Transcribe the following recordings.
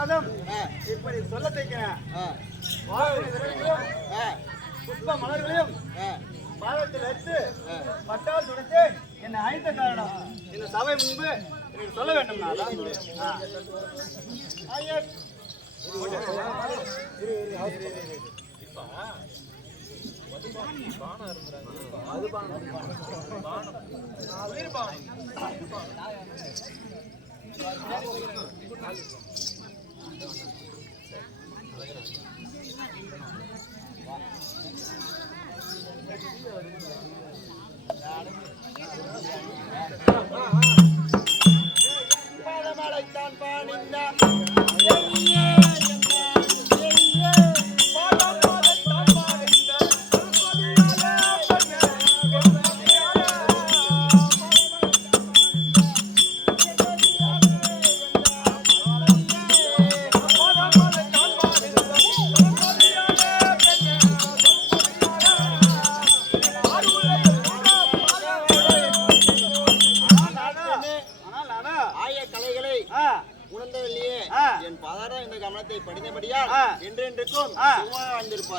பாரிசாதம் இப்படி சொல்ல தைக்கிறேன் புஷ்ப மலர்களையும் பாதத்தில் வைத்து பட்டால் துடைத்து என்னை அழைத்த காரணம். இந்த சபை முன்பு எனக்கு சொல்ல வேண்டும் நான் அதான் சொல்றேன். ஆ. ஐயா.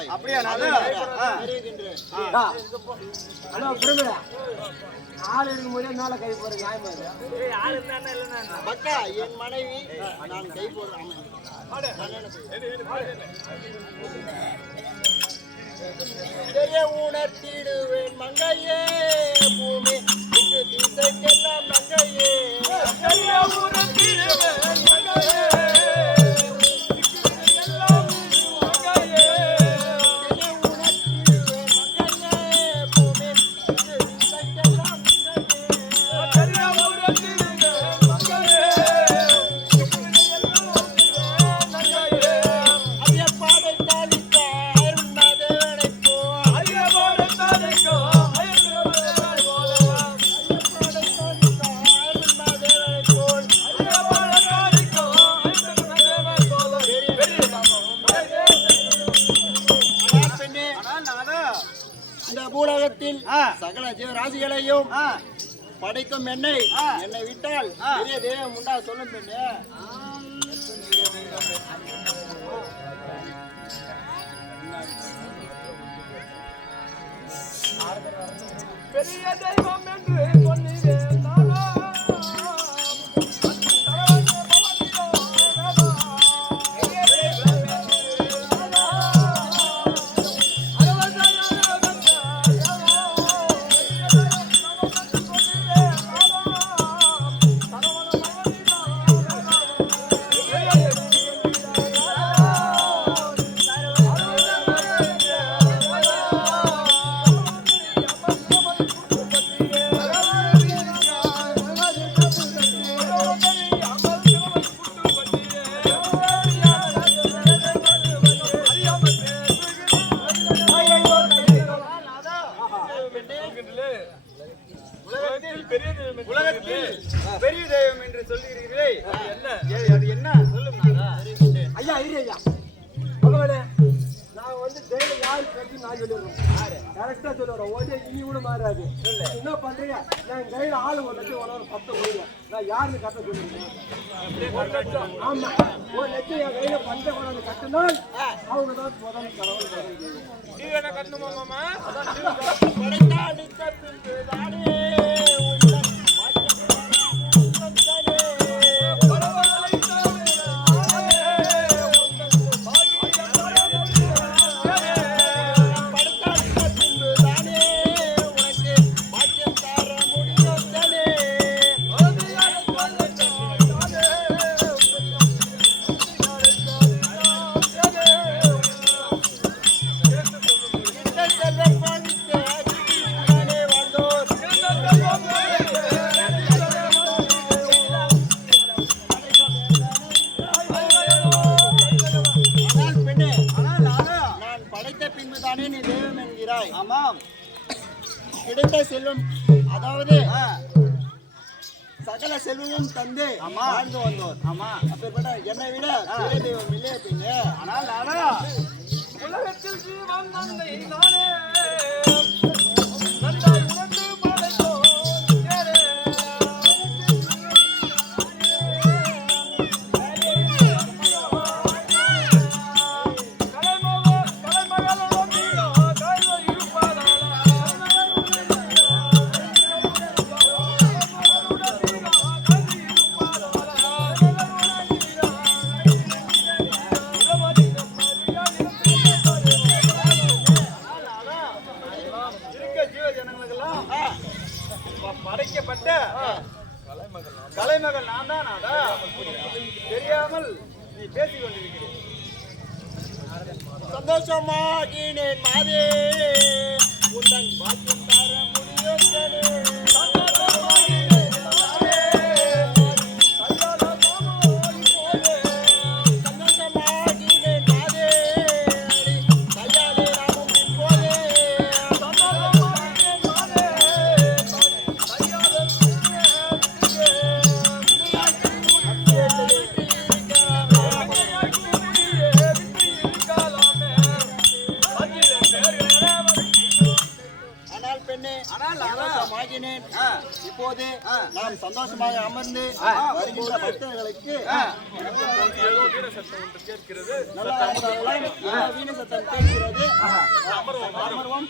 அப்படியா நானு? மேல கை போற நியாயமா என் மனைவி நான் கை போடுறேன் உணர்த்திடுவேன் மங்கையே. பூமி திசைக்கெல்லாம் மங்கையே படைக்கும் என்னை. என்னை விட்டால். பெரிய தெய்வம் உண்டா சொல்லும் பெண்ணே பெரிய தெய்வம் என்ன ஏ, அது ஐயா இரு ஐயா பகவானே நான் வந்து தெய்வம் யாரு கட்டி நான் சொல்லிடுறோம் கரெக்டா சொல்லுறோம் ஓடே இனி கூட மாறாது என்ன பண்றீங்க நான். கையில ஆளு ஒரு லட்சம் ஒரு பத்து கொடுங்க நான் யாருன்னு கட்ட சொல்லுறேன் ஆமா ஒரு லட்சம் என் கையில பஞ்ச கொண்டாந்து கட்டினால் அவங்க தான் முதல் கடவுள் கிடைத்த செல்வம் அதாவது சகல செல்வமும் தந்து ஆமா. வாழ்ந்து வந்தோர். ஆமா. அப்பேற்பட்ட என்னை விட பெரிய தெய்வம் இல்லையே பெண்ணே ஆனால் நானா? உலகத்தில் ஜீவன் தந்தை நானே. அப்படிப்பட்ட கலைமகள் நான் தான். நாதா தெரியாமல் நீ பேசிக் கொண்டிருக்கிறேன். சந்தோஷமாகினேன் மாதே. உந்தன் பாக்கியம் தர முடியும் வருகின்ற பக்தர்களுக்கு நல்லா அமர்ந்தார்களாம். நல்லா வீணை சத்தம் கேட்கிறது அமர்வோம்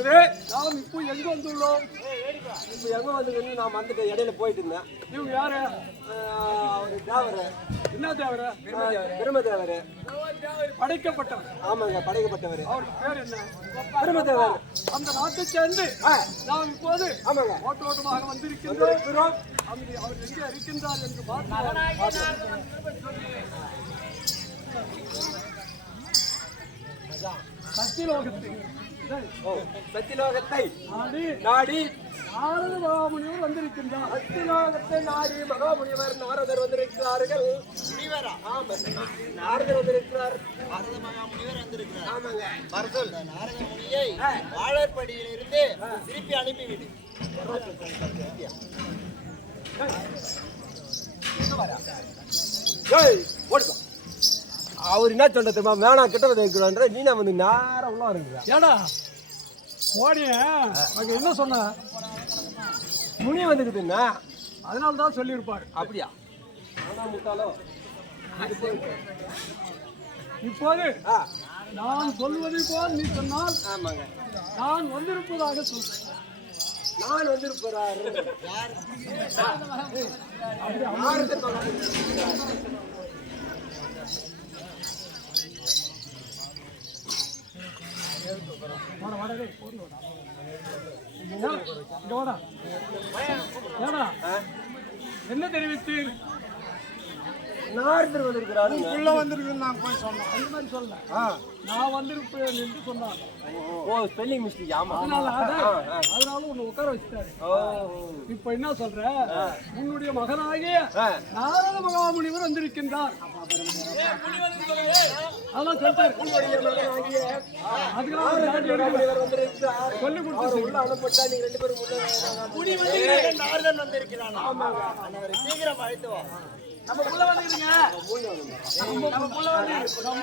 குருவே நாம் இப்போ எங்க வந்துள்ளோம்? இப்போ எங்க வந்து நான் வந்துட்டு இடையில போயிட்டு இருந்தேன். இவங்க யாரு? தேவரு. என்ன தேவரு? பிரம்மதேவர். படைக்கப்பட்டவர். ஆமாங்க படைக்கப்பட்டவர். அவருக்கு பேர் என்ன? பிரம்மதேவர். அந்த நாட்டை சேர்ந்து நாம் இப்போது ஆமாங்க. ஓட்ட ஓட்டமாக வந்திருக்கின்றோம் அங்கு அவர் எங்கே இருக்கின்றார் என்று சத்தியலோகத்தை சத்தியலோகத்தை நாடி நாடி. நாரத மகாமுனிவர் வந்திருக்கின்றார். சத்தியலோகத்தை நாடி மகாமுனிவர் நாரதர் வந்திருக்கிறார்கள். முனிவரா? ஆமா நாரதர் வந்திருக்கிறார். பாரத மகாமுனிவர் வந்திருக்கிறார். ஆமாங்க. இந்த நாரத முனியை வாழற்படியிலிருந்து திருப்பி அனுப்பிவிடு. ஏய் ஓடுப்பா. அவர் என்ன சொல்ற தெரியுமா? வேணாம் கிட்ட வந்து வைக்கலான்ற நீ வந்து நேரம் உள்ள வருங்க. ஏடா ஓடிய அங்க என்ன சொன்ன? முனி வந்துக்குதுன்னா அதனால தான் சொல்லியிருப்பார். அப்படியா? இப்போது நான் சொல்வதை போல் நீ சொன்னால் ஆமாங்க. நான் வந்திருப்பதாக சொல். நான் வந்திருப்பாரு யார் நாரதர் மகாமுனிவர் வாடா, வாடா, டேய், போடு வாடா. இங்க வாடா. ஏடா என்ன தெரிவித்தீர் நாரதர் வந்திருக்கிறாரு உள்ள வந்திருக்குன்னு நான் போய் சொன்னேன். அந்த மாதிரி ஆ. நான் வந்திருப்பேன் என்று சொன்னாங்க. ஓ ஸ்பெல்லிங் மிஸ்டேக் ஆமா. அதனால. அதனால உன்னை உட்கார வச்சுட்டாரு. இப்ப என்ன சொல்ற? உன்னுடைய மகனாகிய. நாரத மகாமுனிவர் வந்திருக்கின்றார். அதெல்லாம் சொல்லிட்டாரு. அதுக்காக சொல்லி கொடுத்து உள்ள அனுப்பிட்டா நீங்க ரெண்டு பேரும் உள்ள முனி வந்து நாரதன் வந்திருக்கிறான். அவரை சீக்கிரம் அழைத்து வா. நம்ம புள்ள வந்துருங்க நம்ம புள்ள வந்து. நம்ம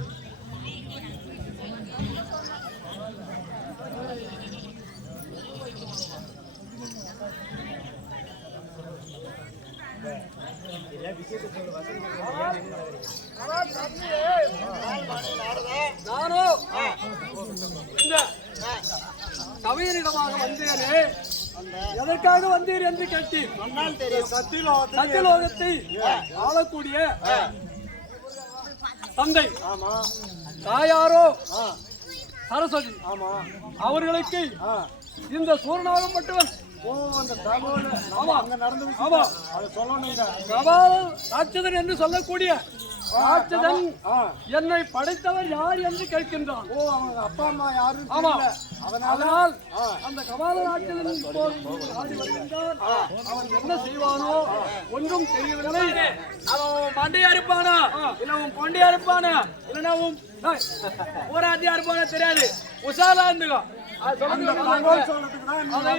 நானோ இந்த சபையனிடமாக வந்தேனே எதற்காக வந்தீர் என்று கேட்டீர் சத்தியலோகத்தை ஆளக்கூடிய தந்தை தாயாரோ சரஸ்வதி. அவர்களுக்கு இந்த சூரனாகப்பட்டவன் ராட்சதன் என்று சொல்லக்கூடிய ராட்சதன். என்னை படைத்தவர் யார் என்று கேட்கின்றான். ஓ அவங்க அப்பா அம்மா யாரும் ஆமா. அதனால் அந்த கபால ராட்சதன் போல் ஆடி வருகின்றான் அவன் என்ன செய்வானோ ஒன்றும் தெரியவில்லை. அவன் மண்டையா இருப்பானா இல்ல உன் கொண்டையா இருப்பானா இல்லைன்னா உன் ஊராத்தியா இருப்பானா தெரியாது. உஷாரா இருந்துக்கோ. அது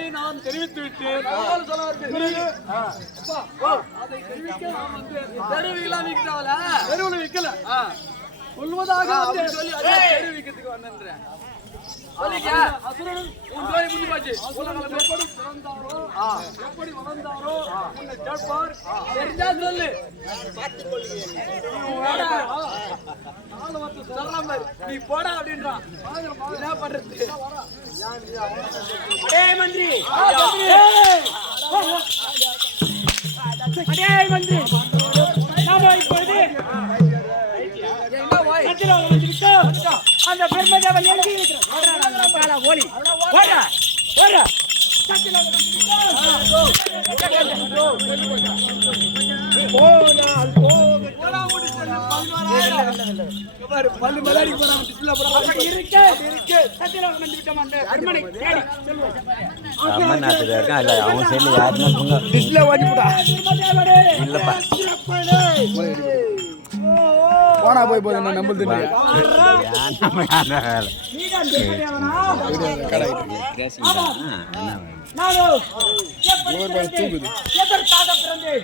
நான் தெரிவித்து விட்டேன் தகவல் சொல்லாதீர்கள். அப்பா, அதை தெரிவிக்க நான் வந்து தெருவுலாம் விற்கிறாங்களா? தெருவுல விற்கல. சொல்வதாக வந்து சொல்லி அதே தெரு எப்படி பிறந்தாரோ, எப்படி வளர்ந்தாரோ, உன்னை கேட்பார். தெரிஞ்சா சொல்லு. நீ போடா. நாலு வருஷம் சொல்றான் பாரு. நீ போடா அப்படின்றான் என்ன பண்றது? அடே மந்திரி. மந்திரி. நாம இப்பொழுது அந்த பெருமதேவன் எழுதி இருக்கிறார் ஓலி ஓட. ஓட பாரு, பல்லு மலாடி அவன் சைடில் பெருமதேவனே இல்லைப்பா. போனா போய் போய் என்ன பிறந்தேன்? எதற்காக பிறந்தேன்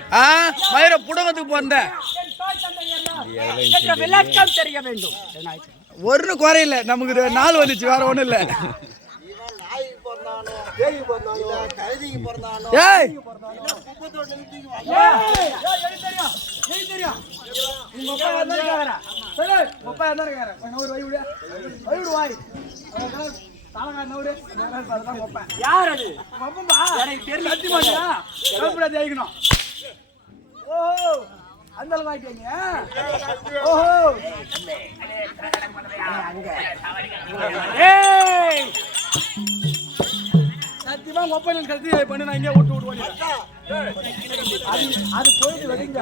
மயிர புடகத்துக்கு விளக்கம் தெரிய வேண்டும் ஒரு குறையில நமக்கு நாள் வந்துச்சு வேற ஒண்ணும் இல்ல. நாய்க்கு பிறந்தானோ கழுதிக்கு பிறந்தானோ ஏய் ஏய், ஏய், தெரியும், எனக்கு தெரியும். உங்க அப்பா என்ன இருக்காரா? சொல்லு, உங்க அப்பா என்ன இருக்காரா? கொஞ்சம் ஒரு வை விடு. வை விடு, வாய். அதெல்லாம் தலைகாணி நேரா பாரு, யார் அது அந்த அளவு ஆயிட்டீங்க. ஓஹோ. ஏய் தான் உங்க அப்பா பண்ணி நான் இங்கே விட்டு விடுவேன். அது அது போயிட்டு வெடிங்க.